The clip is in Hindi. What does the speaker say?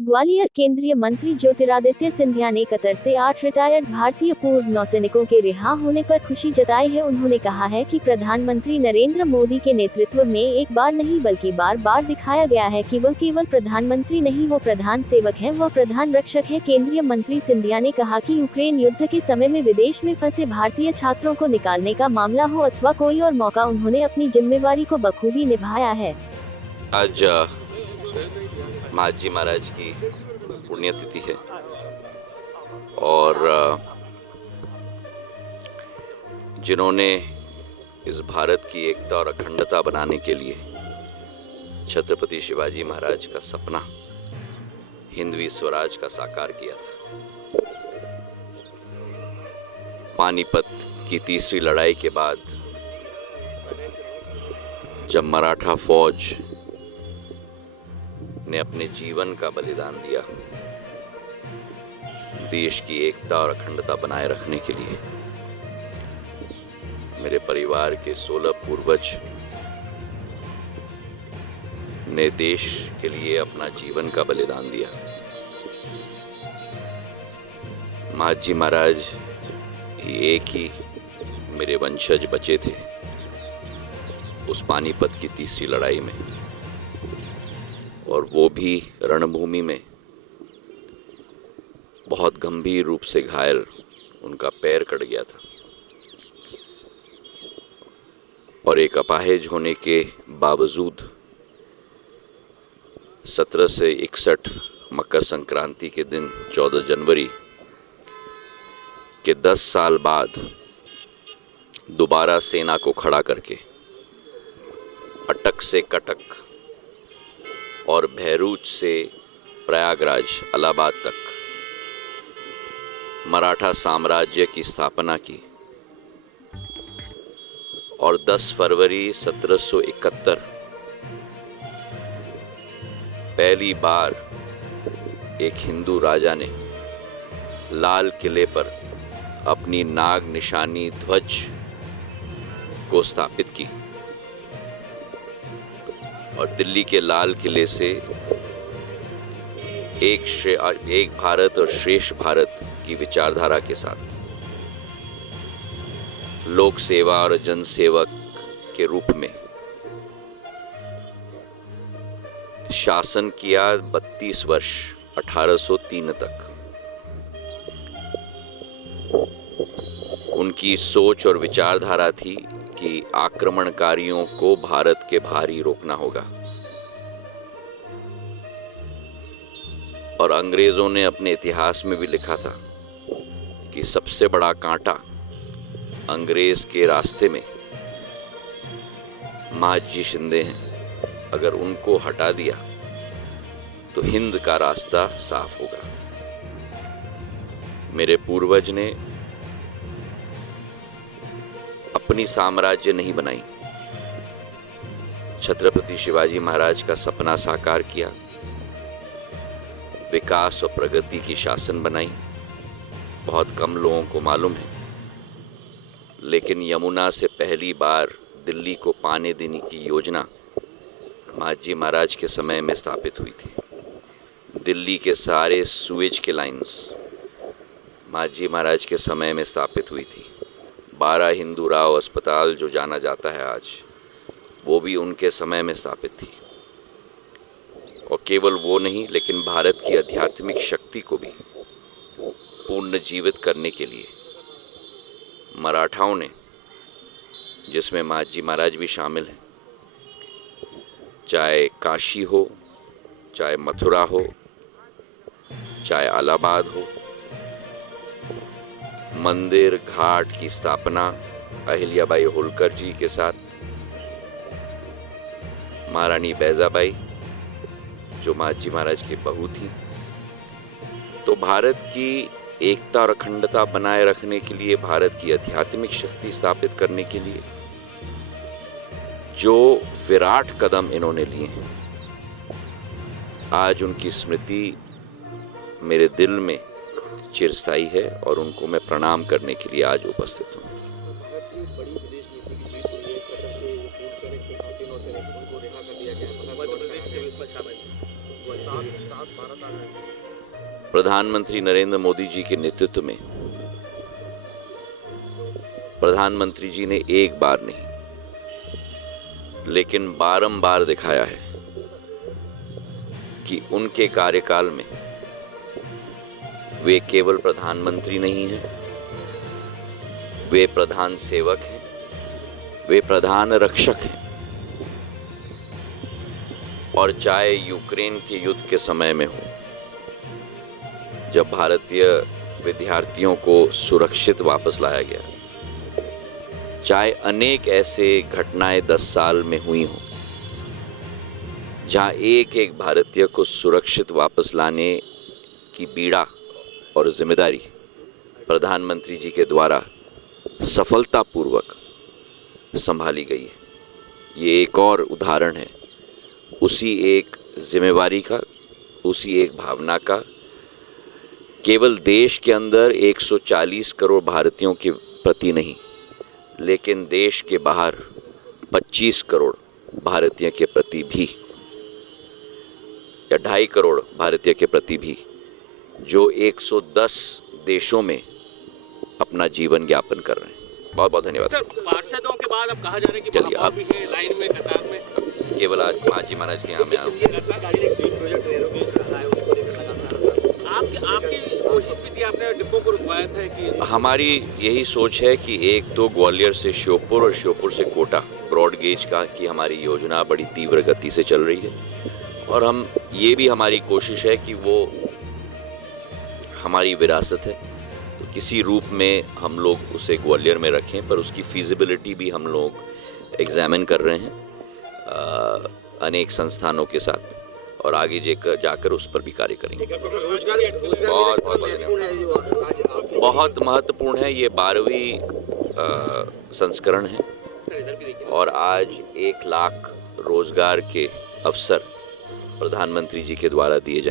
ग्वालियर केंद्रीय मंत्री ज्योतिरादित्य सिंधिया ने कतर से 8 रिटायर्ड भारतीय पूर्व नौसैनिकों के रिहा होने पर खुशी जताई है। उन्होंने कहा है कि प्रधानमंत्री नरेंद्र मोदी के नेतृत्व में एक बार नहीं बल्कि बार बार दिखाया गया है कि वह केवल प्रधानमंत्री नहीं, वो प्रधान सेवक है, वह प्रधान रक्षक है। केंद्रीय मंत्री सिंधिया ने कहा कि यूक्रेन युद्ध के समय में विदेश में फंसे भारतीय छात्रों को निकालने का मामला हो अथवा कोई और मौका, उन्होंने अपनी जिम्मेवारी को बखूबी निभाया है। आज महाजी महाराज की पुण्यतिथि है और जिन्होंने इस भारत की एकता और अखंडता बनाने के लिए छत्रपति शिवाजी महाराज का सपना हिंदवी स्वराज का साकार किया था। पानीपत की तीसरी लड़ाई के बाद जब मराठा फौज ने अपने जीवन का बलिदान दिया देश की एकता और अखंडता बनाए रखने के लिए, मेरे परिवार के 16 पूर्वज ने देश के लिए अपना जीवन का बलिदान दिया। महाजी महाराज एक ही मेरे वंशज बचे थे उस पानीपत की तीसरी लड़ाई में, और वो भी रणभूमि में बहुत गंभीर रूप से घायल, उनका पैर कट गया था और एक अपाहिज होने के बावजूद 17 से 61 मकर संक्रांति के दिन 14 जनवरी के 10 साल बाद दोबारा सेना को खड़ा करके अटक से कटक और भैरूच से प्रयागराज इलाहाबाद तक मराठा साम्राज्य की स्थापना की और 10 फरवरी 1771 पहली बार एक हिंदू राजा ने लाल किले पर अपनी नाग निशानी ध्वज को स्थापित की और दिल्ली के लाल किले से एक भारत और श्रेष्ठ भारत की विचारधारा के साथ लोक सेवा और जनसेवक के रूप में शासन किया 32 वर्ष 1803 तक। उनकी सोच और विचारधारा थी कि आक्रमणकारियों को भारत के बाहर ही रोकना होगा, और अंग्रेजों ने अपने इतिहास में भी लिखा था कि सबसे बड़ा कांटा अंग्रेज के रास्ते में महाजी शिंदे हैं, अगर उनको हटा दिया तो हिंद का रास्ता साफ होगा। मेरे पूर्वज ने अपनी साम्राज्य नहीं बनाई, छत्रपति शिवाजी महाराज का सपना साकार किया, विकास और प्रगति की शासन बनाई। बहुत कम लोगों को मालूम है, लेकिन यमुना से पहली बार दिल्ली को पानी देने की योजना महाजी महाराज के समय में स्थापित हुई थी। दिल्ली के सारे सुएज के लाइंस महाजी महाराज के समय में स्थापित हुई थी। 12 हिंदू राव अस्पताल जो जाना जाता है आज, वो भी उनके समय में स्थापित थी। और केवल वो नहीं, लेकिन भारत की आध्यात्मिक शक्ति को भी पुनर्जीवित करने के लिए मराठाओं ने, जिसमें महाजी महाराज भी शामिल हैं, चाहे काशी हो, चाहे मथुरा हो, चाहे इलाहाबाद हो, मंदिर घाट की स्थापना अहिल्याबाई होलकर जी के साथ, महारानी बैजाबाई जो महाजी महाराज की बहू थी। तो भारत की एकता और अखंडता बनाए रखने के लिए, भारत की आध्यात्मिक शक्ति स्थापित करने के लिए जो विराट कदम इन्होंने लिए हैं, आज उनकी स्मृति मेरे दिल में चिरस्थायी है और उनको मैं प्रणाम करने के लिए आज उपस्थित हूँ। मध्य प्रदेश के 7 प्रधानमंत्री नरेंद्र मोदी जी के नेतृत्व में प्रधानमंत्री जी ने एक बार नहीं लेकिन बारंबार दिखाया है कि उनके कार्यकाल में वे केवल प्रधानमंत्री नहीं हैं, वे प्रधान सेवक हैं, वे प्रधान रक्षक हैं। और चाहे यूक्रेन के युद्ध के समय में हो, जब भारतीय विद्यार्थियों को सुरक्षित वापस लाया गया, चाहे अनेक ऐसे घटनाएं 10 साल में हुई हों जहां एक एक भारतीय को सुरक्षित वापस लाने की बीड़ा और जिम्मेदारी प्रधानमंत्री जी के द्वारा सफलतापूर्वक संभाली गई है। ये एक और उदाहरण है उसी एक जिम्मेवारी का, उसी एक भावना का। केवल देश के अंदर 140 करोड़ भारतीयों के प्रति नहीं, लेकिन देश के बाहर 25 करोड़ भारतीय के प्रति भी, या 2.5 करोड़ भारतीय के प्रति भी, जो 110 देशों में अपना जीवन यापन कर रहे हैं। बहुत बहुत धन्यवाद। पार्षदों के बाद अब कहा जा रहा है कि चलिए आप भी हैं लाइन में, कतार में। केवल आज माजी महाराज के यहाँ में आपकी कोशिश भी थी, आपने डिब्बों को रुकवाया था कि हमारी यही सोच है कि एक तो ग्वालियर से श्योपुर और श्योपुर से कोटा ब्रॉड गेज का की हमारी योजना बड़ी तीव्र गति से चल रही है, और हम ये भी हमारी कोशिश है कि वो हमारी विरासत है तो किसी रूप में हम लोग उसे ग्वालियर में रखें, पर उसकी फिजिबिलिटी भी हम लोग एग्जामिन कर रहे हैं अनेक संस्थानों के साथ, और आगे जाकर उस पर भी कार्य करेंगे। बहुत महत्वपूर्ण है। ये 12वीं संस्करण है और आज 1 लाख रोजगार के अवसर प्रधानमंत्री जी के द्वारा दिए जाएंगे।